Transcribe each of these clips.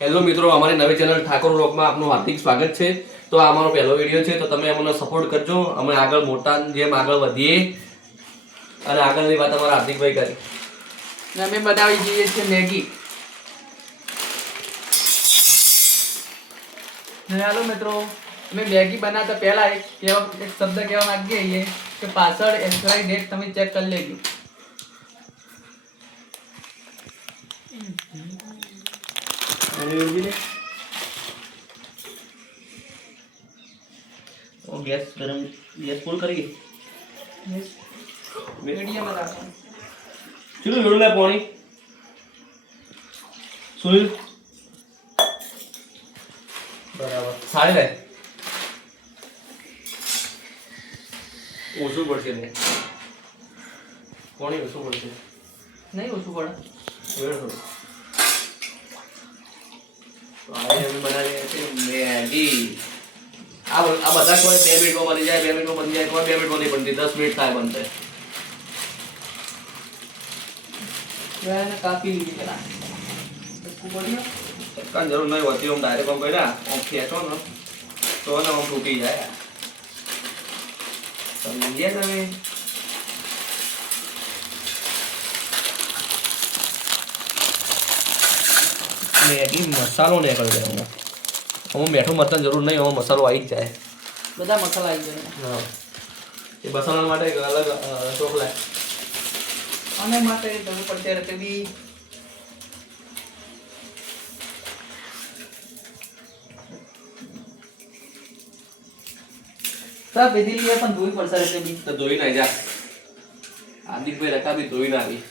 Hello મિત્રો, અમારી નવી ચેનલ ઠાકોર વ્લોગમાં આપનું હાર્દિક સ્વાગત છે। તો આ અમારો પહેલો વિડીયો છે, તો તમે અમને સપોર્ટ કરજો। અમે આગળ મોટા જેમ આગળ વધીએ અને આગળની વાત અમારા હાર્દિકભાઈ કરી। અમે બનાવી જઈએ છીએ મેગી। હાલો મિત્રો, અમે મેગી બનાવતા પહેલા એક શબ્દ કહેવા માંગીએ છીએ કે પાછળ એક્સપાયરી ડેટ તમે ચેક કરી લેજો। ગેસ ગરમ, ગેસ ફૂલ કરી મીડિયમ રાખવાનું। ચલો વેડું લે પાણી સુનિલ બરાબર સારી લે ઓછું પડશે ને પાણી ઓછું પડશે નહીં ઓછું પડે વેડ થોડું તો આજે અમે બનાવીએ છીએ મેગી। આ બધા કોઈ 2 મિનિટમાં બની જાય, 2 મિનિટમાં બની જાય, કોઈ 2 મિનિટમાં નહીં બનતી, 10 મિનિટ થાય બનતે। એને કાપી લીધી પેલા કાન જરૂર નહીં હોતી, આમ ડાયરેક્ટ આમ કર્યા આમ ખેંચો ને તો ને આમ તૂટી જાય। સમજ્યા તમે? મેગી મસાલો ને કરી દેવાનો, આમાં મીઠું મરચાં જરૂર નહીં, આમાં મસાલો આવી જ જાય। બધા મસાલા આવી જાય। હા, એ મસાલા માટે એક અલગ ચોકલા અને માટે જરૂર પડશે રકબી सब विधि लिए अपन धोई पड़ता रहते भी तो धोई ना जा हार्दिकભાઈ રકાબી ધોઈ ના આવી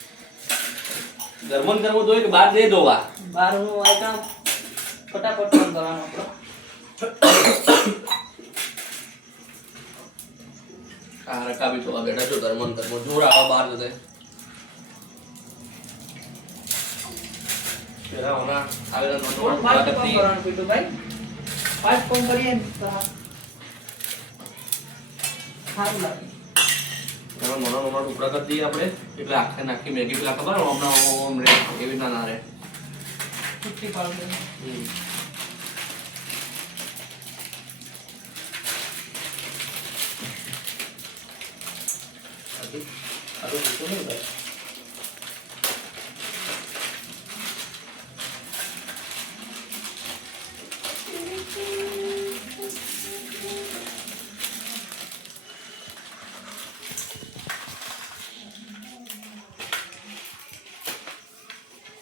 ગરમન કરવો ધોઈ કે બહાર દે ધોવા बाहर નું આઈટમ फटाफट काम करવાનો આપણો આ રકાબી ધોવા બેઠા છો ગરમન કરવો જોર આવા બહાર જતે પેલા ઓના આવેલા નોટો ફાસ્ટ કામ કરવાનું પીટુ ભાઈ ફાસ્ટ કામ કરીએ ને તો સારું લાગે એમાં નાના નાના ટુકડા કરી દઈએ આપણે એટલે આખે નાખી મેગી પેલા ખબર હમણાં ઓમ રે એવી ના રે છુટ્ટી પાડો આ તો શું નહીં ભાઈ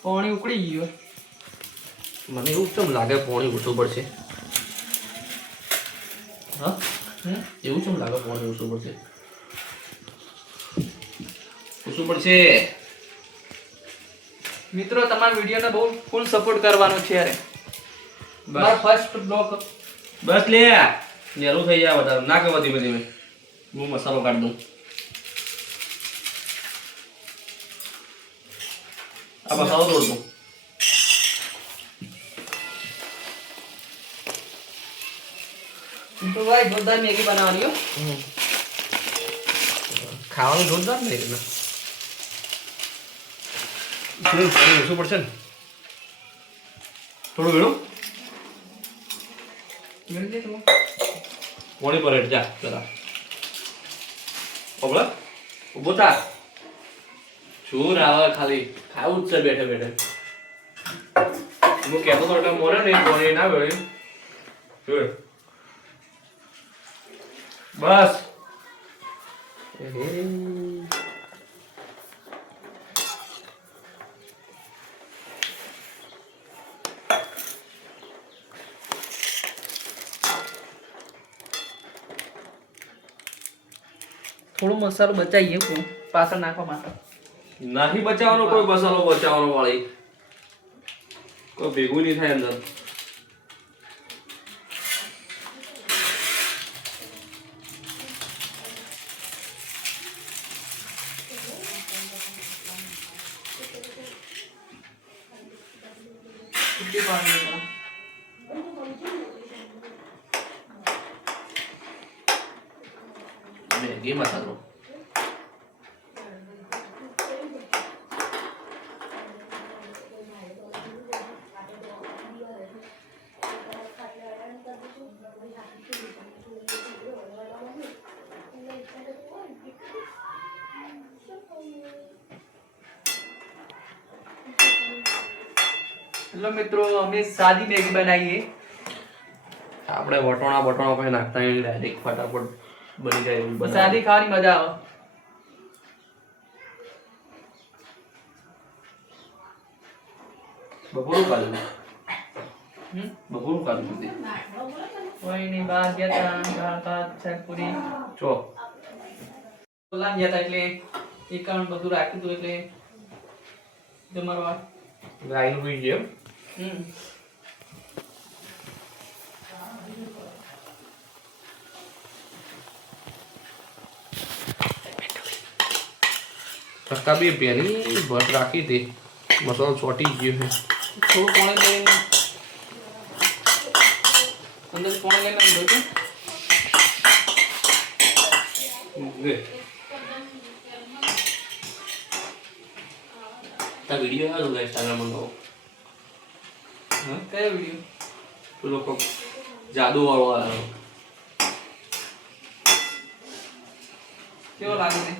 પાણી ઉકળી ગયું મને એવું કેમ લાગે પાણી ઓછું પડશે હા એવું કેમ લાગે પાણી ઓછું પડશે ઓછું પડશે મિત્રો તમારા વિડિયોને બહુ ફૂલ સપોર્ટ કરવાનો છે યાર મારો ફર્સ્ટ બ્લોગ બસ લે નેરું થઈ જાય વધારે ના કે ધીમે ધીમે હું મસાલો કાઢ દઉં આ મસાલો તોડ દઉં તો ભાઈ જોરદાર મેગી બનાવવાની હો ખાવાનું જોરદાર ને એટલે ઓછું પડશે ને થોડું વેળું મેળ દે તો પોણી પર હેઠ જા જરા ઓબળા ઉભો થા શું આવે ખાલી ખાવું જ છે બેઠે બેઠે હું કહેતો તો એટલે મોરે નહીં પોણી ના વેળ્યું જોયું બસ થોડો મસાલો બચાઈએ પાછળ નાખવા માટે નહીં બચાવવાનો કોઈ મસાલો બચાવવાનો વાળી કોઈ ભેગું નહીં થાય અંદર છુટ્ટી પાડવાની મેગી મસાલો ચલો મિત્રો અમે સાદી મેગી બનાવીએ. આપણે વટોણા કઈ નાખતા નહીં, ડાયરેક્ટ ફટાફટ બની જાય એવી બનાવીએ. સાદી ખાવાની મજા આવે. બપોરું ખાધું હમ? બપોરું ખાધું છે કોઈ નહીં, બહાર ગયા હતા, દાળ ભાત શાકપુરી ચો બોલા ગયા હતા એટલે એકાણ બધું રાખ્યું હતું એટલે જમરવા. ગાયનું બી છે એમ? હમ ચક્કા બી પેની ભટ રાખી હતી, મસાલો ચોટી ગયો છે. થોડું પાણી લઈને અંદર પાણી લઈને ધોઈ દો. લે. આ વિડીયો આવ્યો હતો ઇન્સ્ટાગ્રામમાં નવો. હા કયો વિડીયો? પેલો કોક જાદુ વાળો આવ્યો. કેવો લાગે છે?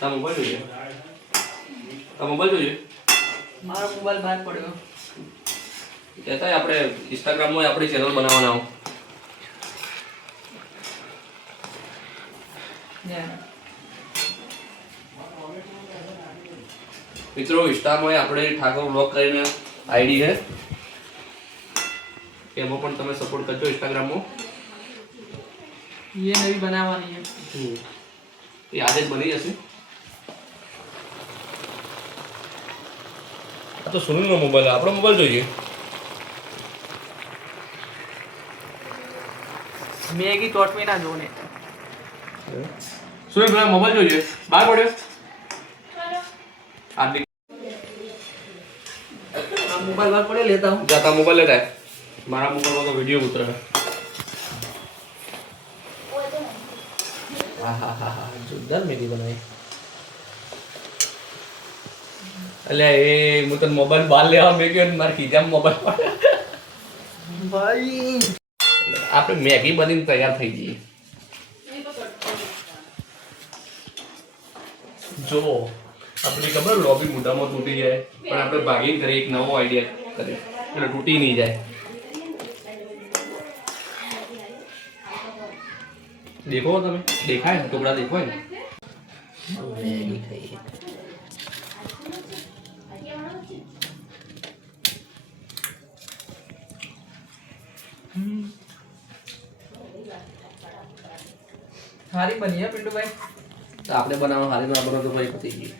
તારો મોબાઈલ જોઈએ? તારો મોબાઈલ જોઈએ? મારો મોબાઈલ બહાર પડ્યો. કહેતા આપણે ઇન્સ્ટાગ્રામમાં આપણી ચેનલ બનાવવાના હો. ને મિત્રો ઇન્સ્ટામાં આપણે ઠાકોર બ્લોગ કરીને આઈડી છે, એમાં પણ તમે સપોર્ટ કરજો ઇન્સ્ટાગ્રામમાં. એ નવી બનાવવાની છે. એ આજે જ બની જશે. આ તો સુનિલનો મોબાઈલ, આપણો મોબાઈલ જોઈએ. મેગી તોટવી ના જોને. સુનિલ ભાઈ મોબાઈલ જોઈએ, બહાર પડ્યો. આટલી આ મોબાઈલ બહાર પડે લેતા હું. જાતા મોબાઈલ લેતા આય. મારા મોબાઈલમાં તો વિડીયો ઉતરે. હા જોરદાર મેગી બનાવી. અલ્યા એ હું તને મોબાઈલ બહાર લેવા મેં ગયો ને મારે ખીજામાં મોબાઈલ ભાઈ આપણે મેગી બનીને તૈયાર થઈ જઈએ. જો આપણી ખબર લોબી મોઢામાં તૂટી જાય પણ આપણે ભાગીને કરીએ, એક નવો આઈડિયા કરીએ એટલે તૂટી નહીં જાય. દેખો તમે, દેખાય ને ટુકડા દેખાય ને. મેગી ખાઈએ. સારી બની હે પિન્ટુભાઈ. તો આપણે બનાવવા હારી ના બનો તો ભાઈ પતી ગઈ.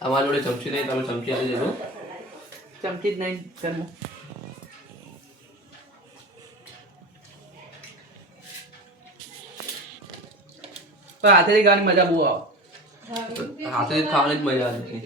અમારા જોડે ચમચી નહીં, તમે ચમચી આપી દેજો. ચમચી જ નહીં ઘરમાં. તો હાથેથી ખાવાની મજા બહુ આવે. હાથે ખાવાની જ મજા આવે છે.